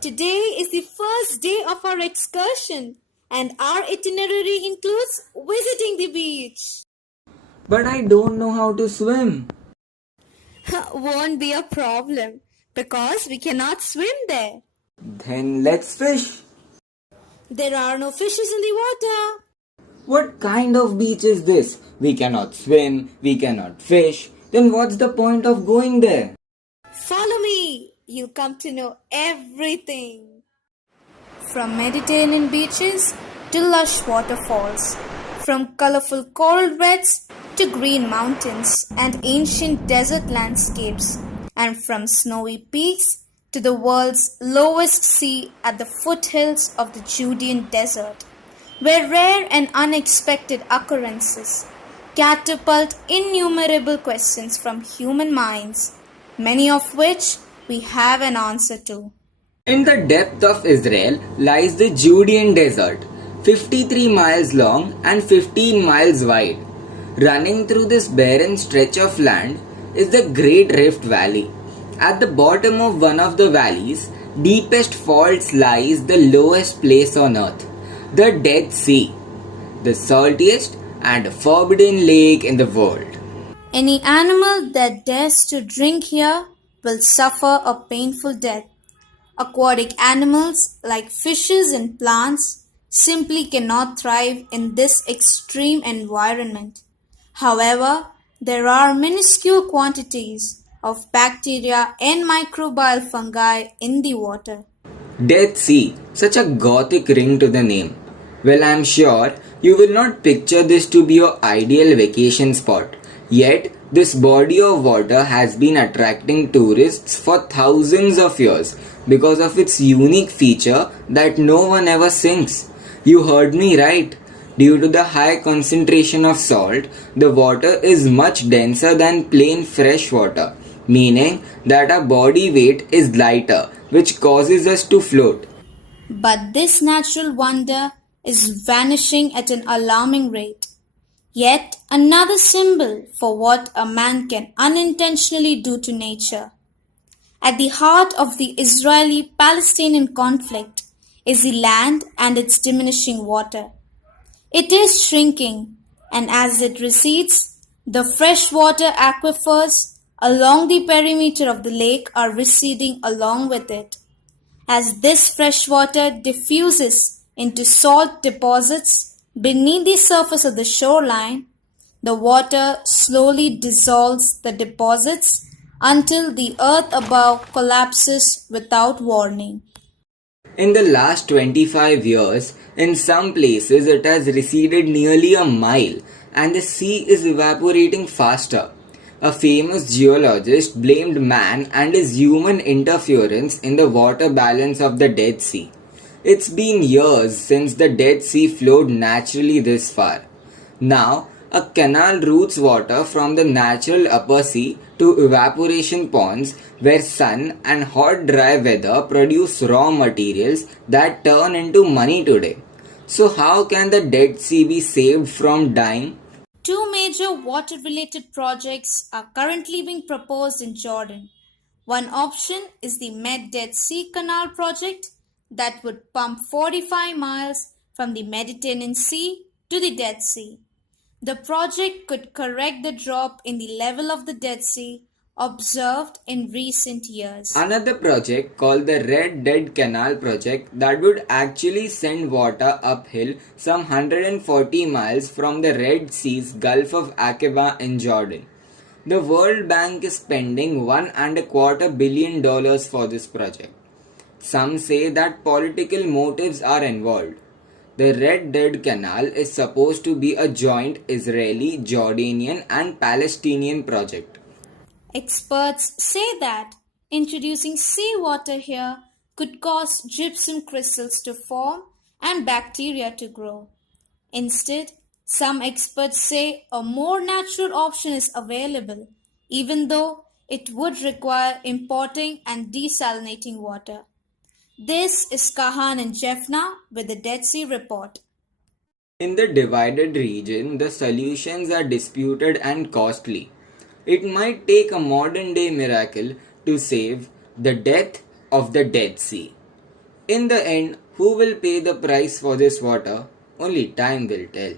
Today is the first day of our excursion, and our itinerary includes visiting the beach. But I don't know how to swim. Won't be a problem because we cannot swim there. Then let's fish. There are no fishes in the water. What kind of beach is this? We cannot swim, we cannot fish. Then what's the point of going there? Follow me. You'll come to know everything. From Mediterranean beaches to lush waterfalls, from colorful coral beds to green mountains and ancient desert landscapes, and from snowy peaks to the world's lowest sea at the foothills of the Judean desert, where rare and unexpected occurrences catapult innumerable questions from human minds, many of which we have an answer to. In the depth of Israel lies the Judean desert, 53 miles long and 15 miles wide. Running through this barren stretch of land is the Great Rift Valley. At the bottom of one of the valleys, deepest faults lies the lowest place on earth, the Dead Sea, the saltiest and forbidden lake in the world. Any animal that dares to drink here will suffer a painful death. Aquatic animals like fishes and plants simply cannot thrive in this extreme environment. However, there are minuscule quantities of bacteria and microbial fungi in the water. Dead Sea, such a gothic ring to the name. Well, I'm sure you will not picture this to be your ideal vacation spot. Yet, this body of water has been attracting tourists for thousands of years because of its unique feature that no one ever sinks. You heard me right. Due to the high concentration of salt, the water is much denser than plain fresh water, meaning that our body weight is lighter, which causes us to float. But this natural wonder is vanishing at an alarming rate. Yet another symbol for what a man can unintentionally do to nature. At the heart of the Israeli-Palestinian conflict is the land and its diminishing water. It is shrinking, and as it recedes, the freshwater aquifers along the perimeter of the lake are receding along with it. As this freshwater diffuses into salt deposits beneath the surface of the shoreline, the water slowly dissolves the deposits until the earth above collapses without warning. In the last 25 years, in some places it has receded nearly a mile and the sea is evaporating faster. A famous geologist blamed man and his human interference in the water balance of the Dead Sea. It's been years since the Dead Sea flowed naturally this far. Now, a canal routes water from the natural upper sea to evaporation ponds where sun and hot dry weather produce raw materials that turn into money today. So how can the Dead Sea be saved from dying? Two major water-related projects are currently being proposed in Jordan. One option is the Med-Dead Sea Canal project that would pump 45 miles from the Mediterranean Sea to the Dead Sea. The project could correct the drop in the level of the Dead Sea observed in recent years. Another project called the Red Dead Canal project that would actually send water uphill some 140 miles from the Red Sea's Gulf of Aqaba in Jordan. The World Bank is spending $1.25 billion for this project. Some say that political motives are involved. The Red Dead Canal is supposed to be a joint Israeli, Jordanian and Palestinian project. Experts say that introducing seawater here could cause gypsum crystals to form and bacteria to grow. Instead, some experts say a more natural option is available, even though it would require importing and desalinating water. This is Kahan and Jeffna with the Dead Sea Report. In the divided region, the solutions are disputed and costly. It might take a modern day miracle to save the death of the Dead Sea. In the end, who will pay the price for this water? Only time will tell.